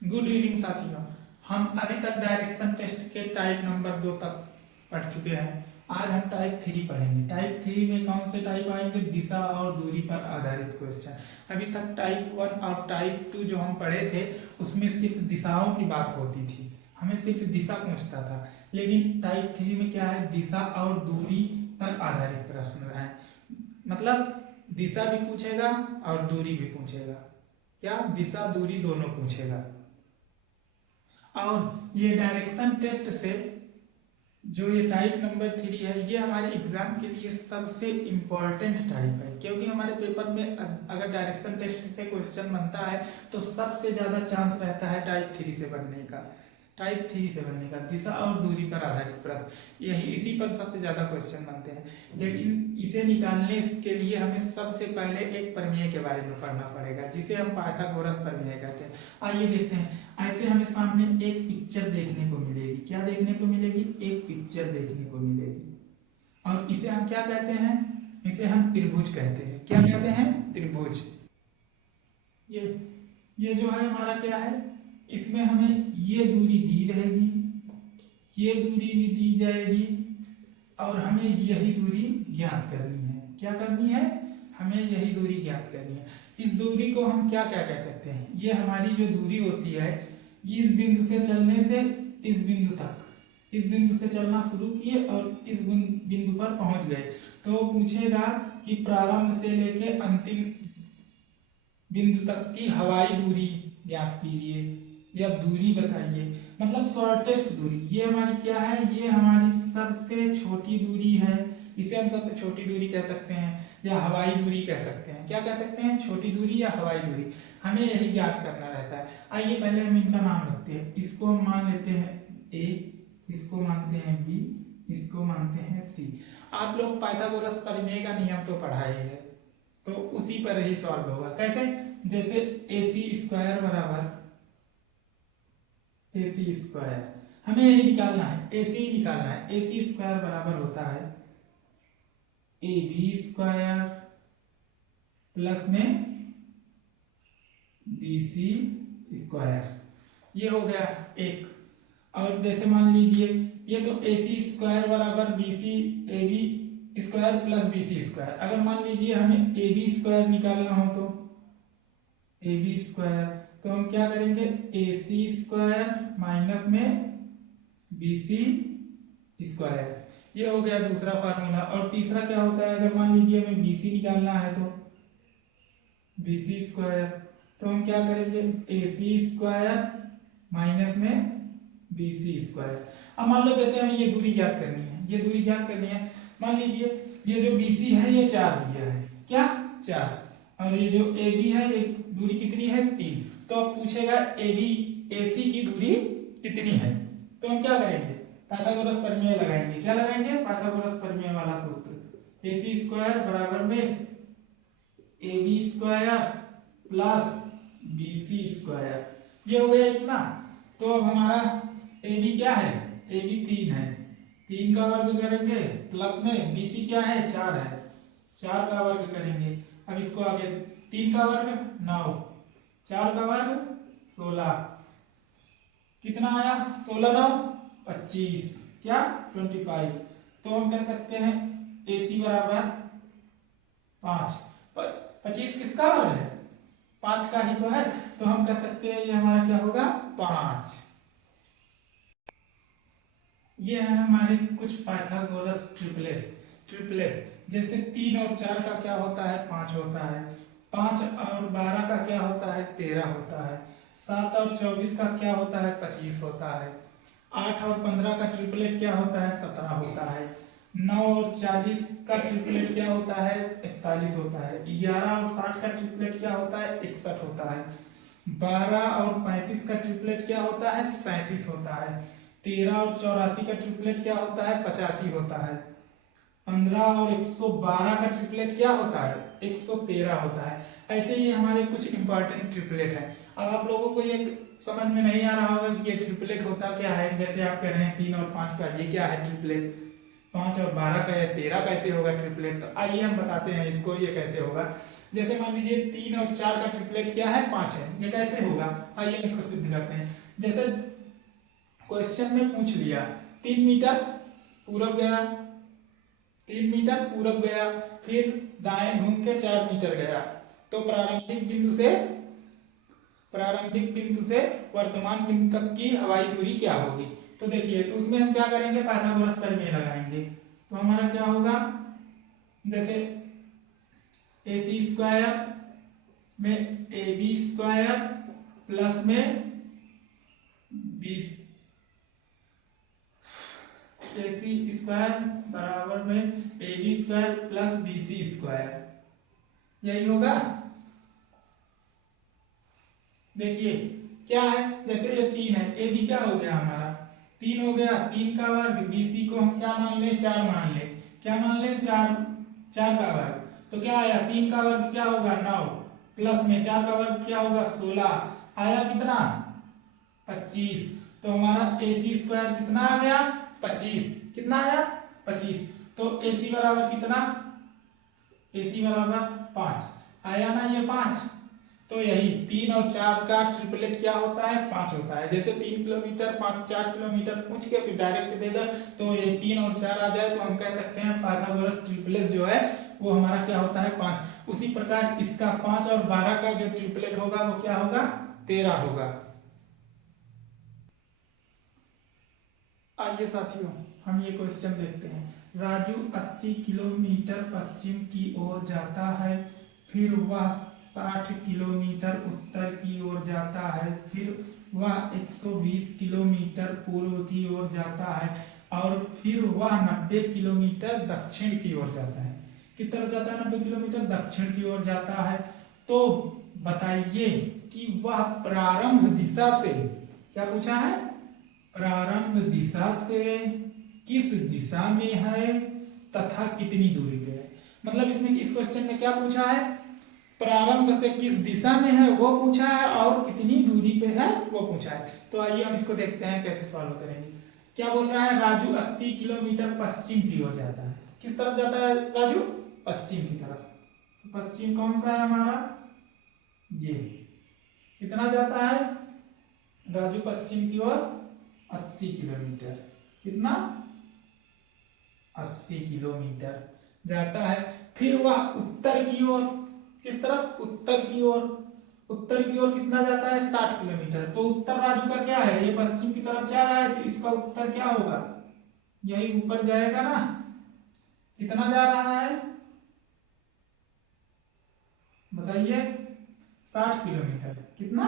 Good evening साथियों। हम अभी तक डायरेक्शन टेस्ट के टाइप नंबर 2 तक पढ़ चुके हैं। आज हम टाइप 3 पढ़ेंगे। टाइप 3 में कौन से टाइप आएंगे? दिशा और दूरी पर आधारित क्वेश्चन। अभी तक टाइप 1 और टाइप 2 जो हम पढ़े थे उसमें सिर्फ दिशाओं की बात होती थी, हमें सिर्फ दिशा पूछता था। लेकिन टाइप 3 में क्या है? दिशा और दूरी पर आधारित प्रश्न है। मतलब दिशा भी पूछेगा और दूरी भी पूछेगा। क्या? दिशा दूरी दोनों पूछेगा। और ये डायरेक्शन टेस्ट से जो ये टाइप नंबर 3 है, ये हमारे एग्जाम के लिए सबसे इम्पोर्टेंट टाइप है, क्योंकि हमारे पेपर में अगर डायरेक्शन टेस्ट से क्वेश्चन बनता है तो सबसे ज़्यादा चांस रहता है टाइप 3 से बनने का। टाइप 3 से बनने का दिशा और दूरी पर आधारित प्रश्न, यही इसी पर सबसे ज़्यादा क्वेश्चन बनते हैं। लेकिन इसे निकालने के लिए हमें सबसे पहले एक प्रमेय के बारे में पढ़ना पड़ेगा, जिसे हम पाइथागोरस प्रमेय कहते हैं। आइए देखते हैं। ऐसे हमें सामने एक पिक्चर देखने को मिलेगी। क्या देखने को मिलेगी? एक पिक्चर देखने को मिलेगी। और इसे हम क्या कहते हैं? इसे हम त्रिभुज कहते हैं। क्या कहते हैं? त्रिभुज। ये जो है हमारा क्या है, इसमें हमें ये दूरी दी रहेगी, ये दूरी भी दी जाएगी और हमें यही दूरी ज्ञात करनी है। क्या करनी है? हमें यही दूरी ज्ञात करनी है। इस दूरी को हम क्या क्या कह सकते हैं? ये हमारी जो दूरी होती है, इस बिंदु से चलने से इस बिंदु तक, इस बिंदु से चलना शुरू किए और इस बिंदु पर पहुंच गए, तो वो पूछेगा कि प्रारंभ से लेके अंतिम बिंदु तक की हवाई दूरी ज्ञात कीजिए या दूरी बताइए, मतलब शॉर्टेस्ट दूरी। ये हमारी क्या है? ये हमारी सबसे छोटी दूरी है। इसे हम सबसे छोटी दूरी कह सकते हैं या हवाई दूरी कह सकते हैं। क्या कह सकते हैं? छोटी दूरी या हवाई दूरी। हमें यही ज्ञात करना रहता है। आइए पहले हम इनका नाम रखते हैं। इसको हम मान लेते हैं ए, इसको मानते हैं बी, इसको मानते हैं सी। आप लोग पाइथागोरस प्रमेय का नियम तो पढ़ा ही है, तो उसी पर ही सॉल्व होगा। कैसे? जैसे AC स्क्वायर बराबर AC स्क्वायर, हमें यही निकालना है, AC निकालना है। AC स्क्वायर बराबर होता है AB स्क्वायर प्लस में BC स्क्वायर। ये हो गया एक। और जैसे मान लीजिए ये तो AC स्क्वायर बराबर BC AB square plus BC square. अगर मान लीजिए हमें AB स्क्वायर निकालना हो तो AB स्क्वायर, तो हम क्या करेंगे? AC स्क्वायर माइनस में BC स्क्वायर। ये हो गया दूसरा फार्मूला। और तीसरा क्या होता है? अगर मान लीजिए हमें BC निकालना है तो BC स्क्वायर, तो हम क्या करेंगे? AC स्क्वायर माइनस में BC स्क्वायर। अब मान लो जैसे हमें ये दूरी ज्ञात करनी है, ये दूरी ज्ञात करनी है। मान लीजिए ये जो BC है ये 4 दिया है। क्या? 4। और ये जो AB है ये दूरी कितनी है? 3। तो अब पूछेगा AC की दूरी कितनी है, तो हम क्या करेंगे? पाइथागोरस प्रमेय लगाएंगे। क्या लगाएंगे? पाइथागोरस प्रमेय वाला सूत्र। AC स्क्वायर बराबर में AB square plus BC square. ये हो गया इतना। तो अब हमारा AB क्या है? AB 3 है, 3 का वर्ग करेंगे प्लस में BC क्या है? 4 है, 4 का वर्ग करेंगे। अब इसको आगे 3 का वर्ग 9, 4 का वर्ग 16, कितना आया? 16 9 25, क्या? 25। तो हम कह सकते हैं AC बराबर 5। 25 किसका वर्ग है? 5 का ही तो है, तो हम कह सकते हैं ये हमारा क्या होगा? 5। ये है हमारे कुछ पाइथागोरस ट्रिपलेस। जैसे 3 और 4 का क्या होता है? 5 होता है। 5 और 12 का क्या होता है? 13 होता है। 7 और 24 का क्या होता है? 25 होता है। 8 और 15 का ट्रिपलेट क्या होता है? 17 होता है। 9 और 40 का ट्रिपलेट क्या होता है? 41 होता है। 11 और 60 का ट्रिपलेट क्या होता है? 61 होता है। 12 और 35 का ट्रिपलेट क्या होता है? 37 होता है। 13 और 84 का ट्रिपलेट क्या होता है? 85 होता है। 15 और 112 का ट्रिपलेट क्या होता है? 113 होता है। ऐसे ही हमारे कुछ इंपॉर्टेंट ट्रिपलेट हैं। अब आप लोगों को ये समझ में नहीं आ रहा होगा कि ये ट्रिपलेट होता क्या है। जैसे आप कह रहे हैं 3 और 5 का, ये क्या है ट्रिपलेट? 5 और 12 का या 13 कैसे होगा ट्रिपलेट? तो आइए हम बताते हैं इसको, ये कैसे होगा। जैसे मान लीजिए 3 और 4 का ट्रिपलेट क्या है 5 है, ये कैसे होगा, आइए हम इसको सिद्ध करते हैं। जैसे क्वेश्चन में पूछ लिया 3 मीटर पूरब गया, 3 मीटर पूरब गया, फिर दाएं घूम के 4 मीटर गया, तो प्रारंभिक बिंदु से वर्तमान बिंदु तक की हवाई दूरी क्या होगी। तो देखिए, तो उसमें हम क्या करेंगे, पाइथागोरस प्रमेय लगाएंगे। तो हमारा क्या होगा, जैसे AC स्क्वायर में AB स्क्वायर प्लस में AC स्क्वायर बराबर में AB square plus BC square, यही होगा। देखिए क्या है, जैसे ये 3 है, AB क्या हो गया हमारा 3 हो गया, 3 का वर्ग, BC को हम क्या मान लें 4 मान लें, क्या मान लें 4 का वर्ग, तो क्या आया 3 का वर्ग क्या होगा 9 प्लस में 4 का वर्ग क्या होगा 16, आया कितना 25। तो हमारा AC स्क्वायर कितना आ गया 25, कितना आया 25। तो AC बराबर कितना, AC बराबर 5 आया ना, ये 5। तो यही 3 और 4 का ट्रिपलेट क्या होता है 5 होता है। जैसे 3 किलोमीटर 4 किलोमीटर पूछ के फिर डायरेक्ट दे दे, तो ये 3 और 4 आ जाए तो हम कह सकते हैं पाइथागोरस ट्रिपलेट जो है वो हमारा क्या होता है 5। उसी प्रकार इसका 5 और 12 का जो ट्रिपलेट होगा वो क्या होगा 13 होगा। आइए साथियों हम ये क्वेश्चन देखते हैं। राजू 80 किलोमीटर पश्चिम की ओर जाता है, फिर वह 60 किलोमीटर उत्तर की ओर जाता है, फिर वह 120 किलोमीटर पूर्व की ओर जाता है, और फिर वह 90 किलोमीटर दक्षिण की ओर जाता है। किस तरफ जाता है 90 किलोमीटर दक्षिण की ओर जाता है। तो बताइए कि वह प्रारंभ दिशा से, क्या पूछा है, प्रारंभ दिशा से किस दिशा में है तथा कितनी दूरी पे है। मतलब इसमें इस क्वेश्चन में क्या पूछा है, प्रारंभ से किस दिशा में है वो पूछा है और कितनी दूरी पे है वो पूछा है। तो आइए हम इसको देखते हैं कैसे सॉल्व करेंगे। क्या बोल रहा है, राजू 80 किलोमीटर पश्चिम की ओर जाता है। किस तरफ जाता है राजू, पश्चिम की तरफ। तो पश्चिम कौन सा है हमारा, ये। कितना जाता है राजू पश्चिम की ओर 80 किलोमीटर, कितना 80 किलोमीटर जाता है। फिर वह उत्तर की ओर, किस तरफ, उत्तर की ओर। उत्तर की ओर कितना जाता है 60 किलोमीटर। तो उत्तर राजू का क्या है, ये पश्चिम की तरफ जा रहा है, तो इसका उत्तर क्या होगा, यही ऊपर जाएगा ना। कितना जा रहा है बताइए, 60 किलोमीटर। कितना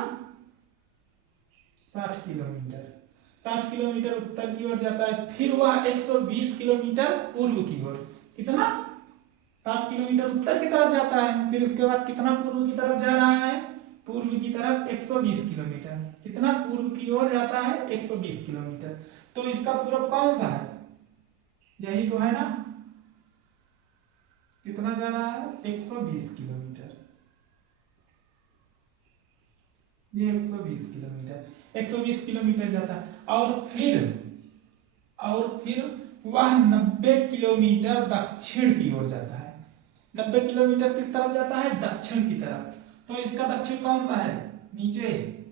60 किलोमीटर, 60 किलोमीटर उत्तर की ओर जाता है। फिर वह 120 किलोमीटर पूर्व की ओर, कितना 60 किलोमीटर उत्तर की तरफ जाता है, फिर उसके बाद कितना पूर्व की तरफ जा रहा है, पूर्व की तरफ 120 किलोमीटर। कितना पूर्व की ओर जाता है 120 किलोमीटर। तो इसका पूरब कौन सा है, यही तो है ना। कितना जा रहा है 120 किलोमीटर, ये 120 किलोमीटर, 120 किलोमीटर जाता है। और फिर वह 90 किलोमीटर दक्षिण की ओर जाता है। 90 किलोमीटर किस तरफ जाता है, दक्षिण की तरफ। तो इसका दक्षिण कौन सा है, नीचे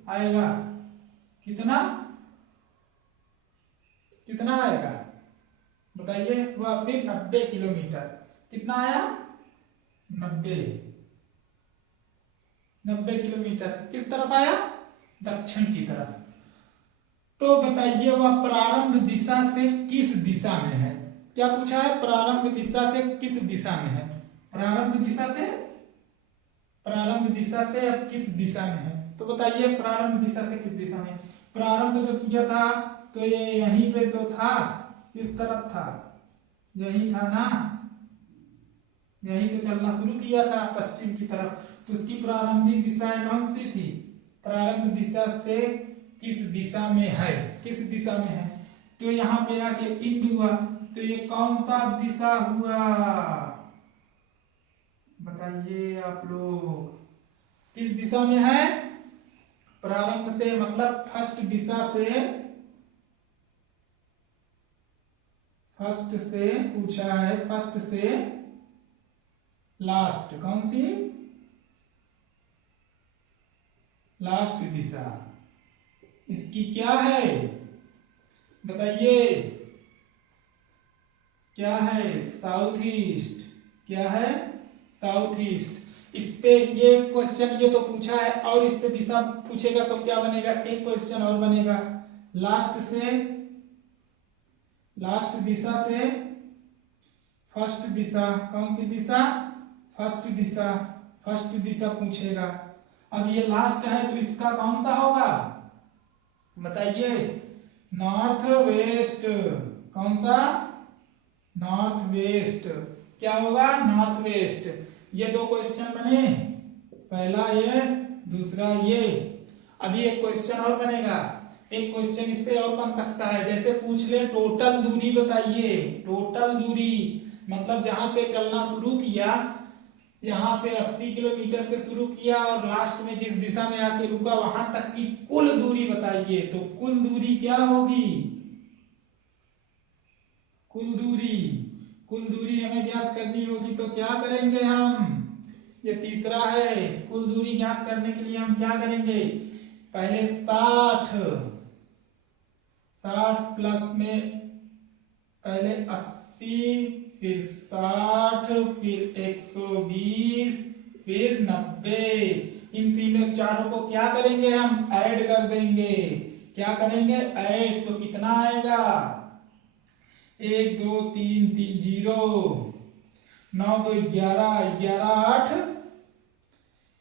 आएगा। कितना कितना आएगा बताइए, वह फिर 90 किलोमीटर, कितना आया 90 किलोमीटर किस तरफ आया, दक्षिण की तरफ। तो बताइए वह प्रारंभ दिशा से किस दिशा में है। क्या पूछा है, प्रारंभ दिशा से किस दिशा में है। प्रारंभ दिशा से अब किस दिशा में है। तो बताइए प्रारंभ दिशा से किस दिशा में। प्रारंभ जो किया था तो ये यहीं पे तो था, किस तरफ था, यही था ना, यहीं से चलना शुरू किया था पश्चिम की तरफ। तो उसकी प्रारंभिक दिशाएं कौन सी थी, प्रारंभ दिशा से किस दिशा में है, किस दिशा में है। तो यहाँ पे आके इंड हुआ, तो ये कौन सा दिशा हुआ बताइए आप लोग, किस दिशा में है। प्रारंभ से मतलब फर्स्ट दिशा से, फर्स्ट से पूछा है, फर्स्ट से लास्ट, कौन सी लास्ट दिशा इसकी क्या है बताइए, क्या है? South east. क्या है? South east. इस पे ये क्वेश्चन ये तो पूछा है, और इस पे दिशा पूछेगा तो क्या बनेगा, एक क्वेश्चन और बनेगा। लास्ट दिशा से फर्स्ट दिशा, कौन सी दिशा? फर्स्ट दिशा पूछेगा। अब ये लास्ट है तो इसका कौन सा होगा बताइए? North west. कौन सा? North west. क्या होगा? North west. ये दो क्वेश्चन बने, पहला ये, दूसरा ये। अभी एक क्वेश्चन और बनेगा, एक क्वेश्चन इस पे और बन सकता है। जैसे पूछ ले टोटल दूरी बताइए। टोटल दूरी मतलब जहां से चलना शुरू किया, यहां से 80 किलोमीटर से शुरू किया और लास्ट में जिस दिशा में आके रुका वहां तक की कुल दूरी बताइए। तो कुल दूरी क्या होगी? कुल दूरी हमें ज्ञात करनी होगी। तो क्या करेंगे हम? ये तीसरा है। कुल दूरी ज्ञात करने के लिए हम क्या करेंगे? पहले 60 प्लस में पहले 80, फिर 60, फिर 120, फिर 90। इन तीनों चारों को क्या करेंगे? हम ऐड कर देंगे। क्या करेंगे? ऐड। तो कितना आएगा? 1 2 3 3 0, 9 2 11, 11 8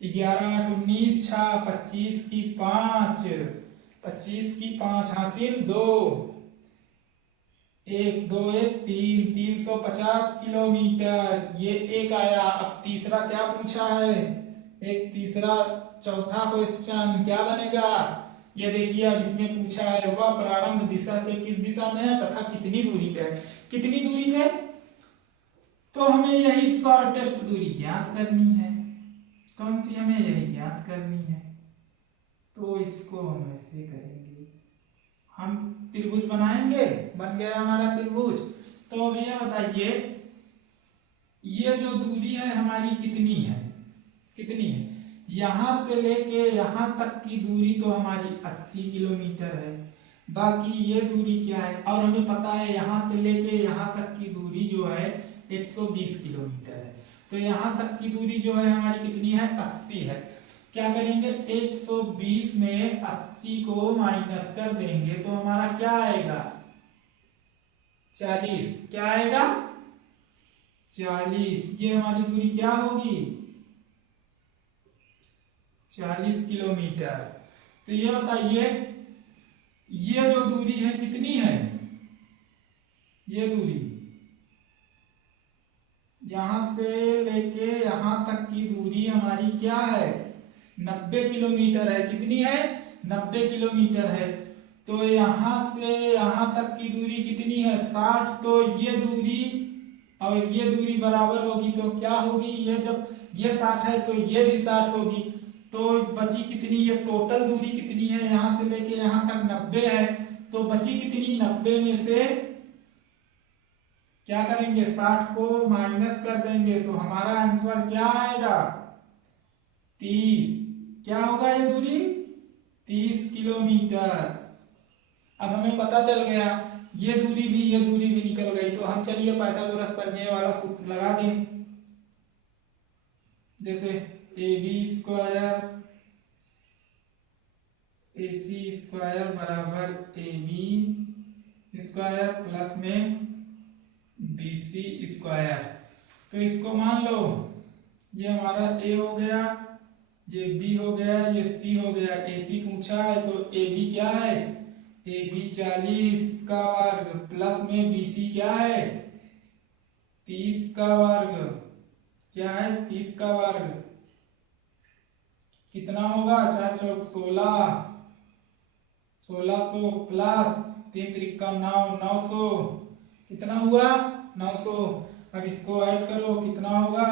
19 6 25 की 5, 25 की 5 हासिल 2, 1 2 1 3, 350 किलोमीटर। ये एक आया। अब तीसरा क्या पूछा है? एक तीसरा चौथा क्वेश्चन क्या बनेगा? ये देखिए, अब इसमें पूछा है वह प्रारंभ दिशा से किस दिशा में है तथा कितनी दूरी पे है। कितनी दूरी पे? तो हमें यही शॉर्टेस्ट दूरी ज्ञात करनी है। कौन सी? हमें यही ज्ञात करनी है। तो इसको हम ऐसे करेंगे, हम त्रिभुज बनाएंगे। बन गया हमारा त्रिभुज। तो भैया बताइए, ये जो दूरी है हमारी कितनी है? यहां से लेके यहां तक की दूरी तो हमारी 80 किलोमीटर है। बाकी ये दूरी क्या है? और हमें पता है यहां से लेके यहां तक की दूरी जो है 120 किलोमीटर है। तो यहां तक की दूरी जो है हमारी कितनी है? 80 है। क्या करेंगे? 120 में 80 को माइनस कर देंगे तो हमारा क्या आएगा? 40। क्या आएगा? 40। ये हमारी दूरी क्या होगी? 40 किलोमीटर। तो ये बताइए, ये जो दूरी है कितनी है? ये दूरी यहां से लेके यहां तक की दूरी हमारी क्या है? 90 किलोमीटर है। कितनी है? 90 किलोमीटर है। तो यहां से यहां तक की दूरी कितनी है? 60। तो ये दूरी और ये दूरी बराबर होगी तो क्या होगी? ये जब ये 60 है तो ये भी 60 होगी। तो बची कितनी? ये टोटल दूरी कितनी है? यहां से लेके यहां तक 90 है। तो बची कितनी? 90 में से क्या करेंगे? 60 को माइनस कर देंगे तो हमारा आंसर क्या आएगा? 30। क्या होगा ये दूरी? 30 किलोमीटर। अब हमें पता चल गया ये दूरी भी निकल गई। तो हम चलिए पाइथागोरस प्रमेय वाला सूत्र लगा दें। जैसे AB² AC² बराबर AB² प्लस में BC²। तो इसको मान लो, ये हमारा A हो गया, ये B हो गया, ये C हो गया। AC पूछा है तो AB क्या है? AB 40 का वर्ग प्लस में BC क्या है? 30 का वर्ग। क्या है? 30 का वर्ग। कितना होगा? 4 चौक 16, 1600 प्लस 3 त्रिका 9, 900। कितना हुआ? 900। अब इसको ऐड करो, कितना होगा?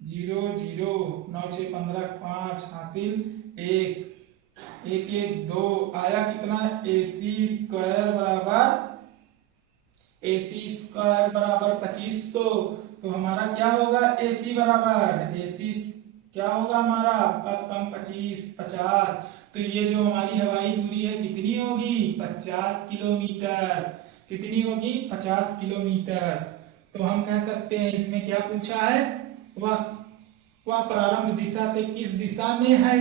0 0, 9 6 15, 5 हासिल 1, 1 1 2 आया। कितना? AC² बराबर 2500। तो हमारा क्या होगा? AC बराबर AC क्या होगा हमारा 55, 25, 50। तो ये जो हमारी हवाई दूरी है कितनी होगी 50 किलोमीटर। कितनी होगी 50 किलोमीटर। तो हम कह सकते हैं इसमें क्या पूछा है, वह प्रारंभ दिशा से किस दिशा में है,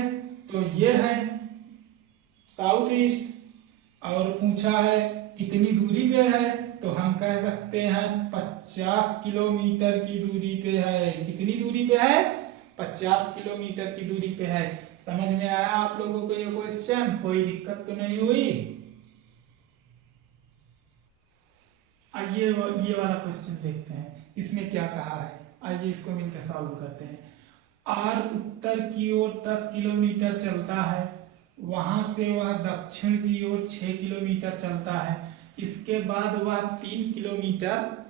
तो ये है साउथ ईस्ट। और पूछा है कितनी दूरी पे है, तो हम कह सकते हैं 50 किलोमीटर की दूरी पे है। कितनी दूरी पे है 50 किलोमीटर की दूरी पे है। समझ में आया आप लोगों को ये क्वेश्चन, कोई दिक्कत तो नहीं हुई। आइए ये वाला क्वेश्चन देखते हैं, इसमें क्या कहा है। आइए इसको मिलकर सॉल्व करते हैं। आर उत्तर की ओर 10 किलोमीटर चलता है, वहां से वह दक्षिण की ओर 6 किलोमीटर चलता है। इसके बाद वह 3 किलोमीटर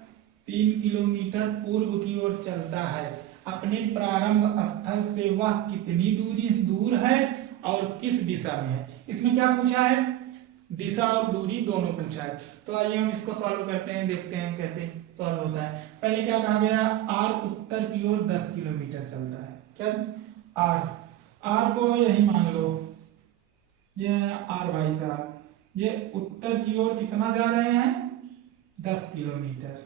पूर्व की ओर चलता है। अपने प्रारंभ स्थल से वह कितनी दूरी दूर है और किस दिशा में है। इसमें क्या पूछा है, दिशा और दूरी दोनों पूछा है। तो आइए हम इसको सॉल्व करते हैं, देखते हैं कैसे सॉल्व होता है। पहले क्या कहा गया, आर उत्तर की ओर 10 किलोमीटर चलता है। क्या आर को यही मान लो, ये आर भाई साहब, ये उत्तर की ओर कितना जा रहे हैं 10 किलोमीटर।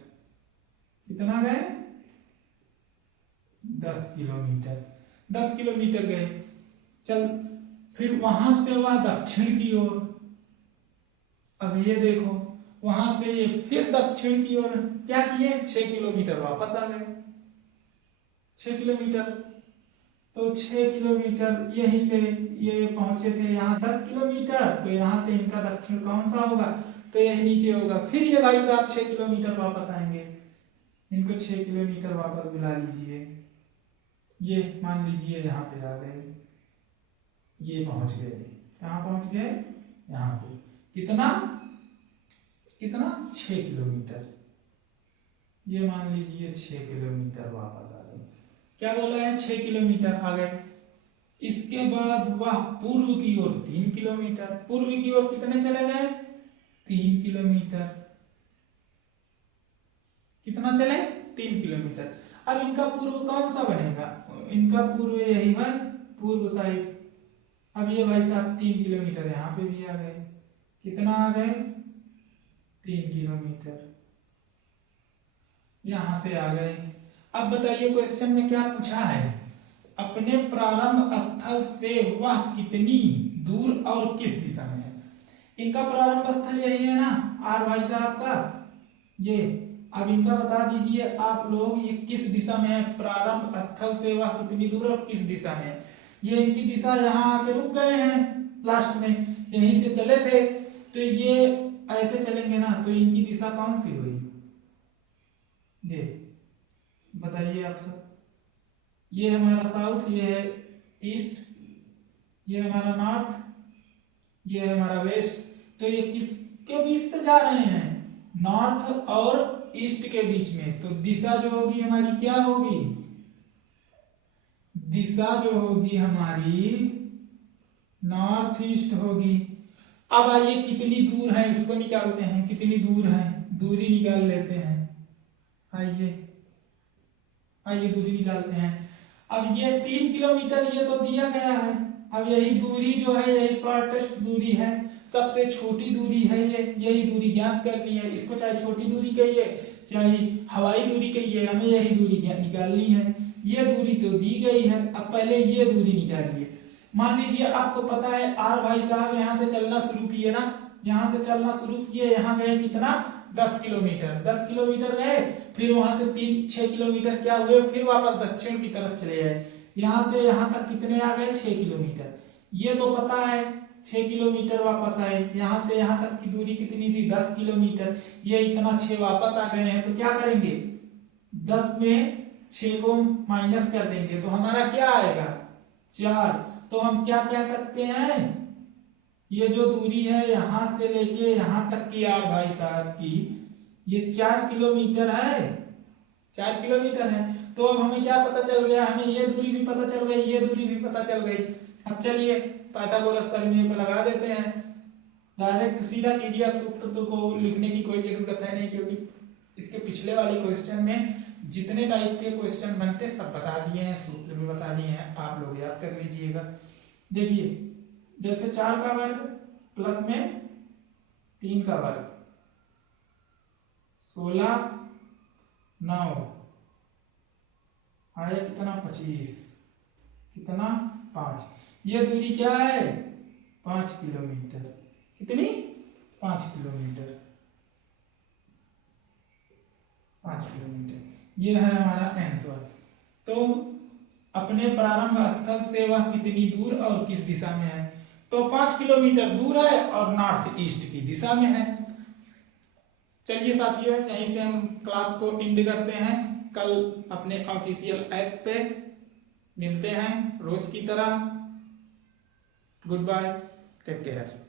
कितना गए 10 किलोमीटर। 10 किलोमीटर गए, चल फिर वहां से वह दक्षिण की ओर। अब ये देखो वहां से ये फिर दक्षिण की ओर क्या किए 6 किलोमीटर वापस आ गए। 6 किलोमीटर, तो 6 किलोमीटर यहीं से ये पहुंचे थे यहाँ 10 किलोमीटर, तो यहाँ से इनका दक्षिण कौन सा होगा, तो यही नीचे होगा। फिर ये भाई साहब 6 किलोमीटर वापस आएंगे, इनको 6 किलोमीटर वापस बुला लीजिए। ये मान लीजिए यहाँ पे आ गए, ये पहुंच गए, कहाँ पहुंच गए यहाँ पे। कितना 6 किलोमीटर, ये मान लीजिए 6 किलोमीटर वापस आ गए। क्या बोला है 6 किलोमीटर आ गए। इसके बाद वह पूर्व की ओर 3 किलोमीटर, पूर्व की ओर कितने चले गए 3 किलोमीटर। कितना चले 3 किलोमीटर। अब इनका पूर्व कौन सा बनेगा, इनका पूर्व यही है पूर्व साइड। अब ये भाई साहब 3 किलोमीटर यहाँ पे भी आ गए। कितना आ गए 3 किलोमीटर, यहां से आ गए। अब बताइए क्वेश्चन में क्या पूछा है, अपने प्रारंभ स्थल से वह कितनी दूर और किस दिशा में है। इनका प्रारंभ स्थल यही है ना आर भाई साहब का ये। अब इनका बता दीजिए आप लोग ये किस दिशा में है, प्रारंभ स्थल से वह कितनी दूर और किस दिशा में है। ये इनकी दिशा यहाँ आके रुक गए हैं लास्ट में, यहीं से चले थे, तो ये ऐसे चलेंगे ना, तो इनकी दिशा कौन सी हुई ये बताइए आप सब। ये हमारा साउथ, ये है ईस्ट, ये हमारा नॉर्थ, ये है हमारा वेस्ट। तो ये किसके बीच से जा रहे हैं, नॉर्थ और ईस्ट के बीच में। तो दिशा जो होगी हमारी क्या होगी, दिशा जो होगी हमारी नॉर्थ ईस्ट होगी। अब आइए कितनी दूर है इसको निकालते हैं, कितनी दूर है दूरी निकाल लेते हैं। आइए दूरी निकालते हैं। अब ये 3 किलोमीटर ये तो दिया गया है। अब यही दूरी जो है यही शॉर्टेस्ट दूरी है, सबसे छोटी दूरी है ये, यही दूरी ज्ञात करनी है। इसको चाहे छोटी दूरी कहिए चाहे हवाई दूरी कहिए, हमें यही दूरी निकालनी है। ये दूरी तो दी गई है, अब पहले ये दूरी निकालिए। मान लीजिए आपको पता है आर भाई साहब यहाँ से चलना शुरू किए ना, यहाँ से चलना शुरू किए, यहाँ गए कितना 10 किलोमीटर। 10 किलोमीटर गए, फिर वहां से 6 किलोमीटर क्या हुए, फिर वापस दक्षिण की तरफ चले गए। यहाँ से यहाँ तक कितने आ गए 6 किलोमीटर। ये तो पता है 6 किलोमीटर वापस आए। यहाँ से यहाँ तक की दूरी कितनी थी 10 किलोमीटर, ये इतना 6 वापस आ गए हैं। तो क्या करेंगे 10 में 6 को माइनस कर देंगे, तो हमारा क्या आएगा 4। तो हम क्या कह सकते हैं, ये जो दूरी है यहां से लेके यहां तक की आर भाई साहब की, ये 4 किलोमीटर है, 4 किलोमीटर है। तो अब हमें क्या पता चल गया, हमें ये दूरी भी पता चल गई, ये दूरी भी पता चल गई। अब चलिए पाइथागोरस प्रमेय पर लगा देते हैं, डायरेक्ट सीधा कीजिए। अब सूत्र को लिखने की कोई जरूरत है नहीं, क्योंकि इसके पिछले वाले क्वेश्चन में जितने टाइप के क्वेश्चन बनते सब बता दिए हैं, सूत्र भी बता दिए हैं, आप लोग याद कर लीजिएगा। देखिए जैसे 4 का वर्ग प्लस में 3 का वर्ग 16, 9 आया कितना 25, कितना 5। ये दूरी क्या है 5 किलोमीटर। कितनी 5 किलोमीटर, 5 किलोमीटर। ये है हमारा आंसर। तो अपने प्रारंभ स्थल से वह कितनी दूर और किस दिशा में है, तो 5 किलोमीटर दूर है और नॉर्थ ईस्ट की दिशा में है। चलिए साथियों यहीं से हम क्लास को एंड करते हैं। कल अपने ऑफिशियल ऐप पे मिलते हैं रोज की तरह। Goodbye, take care.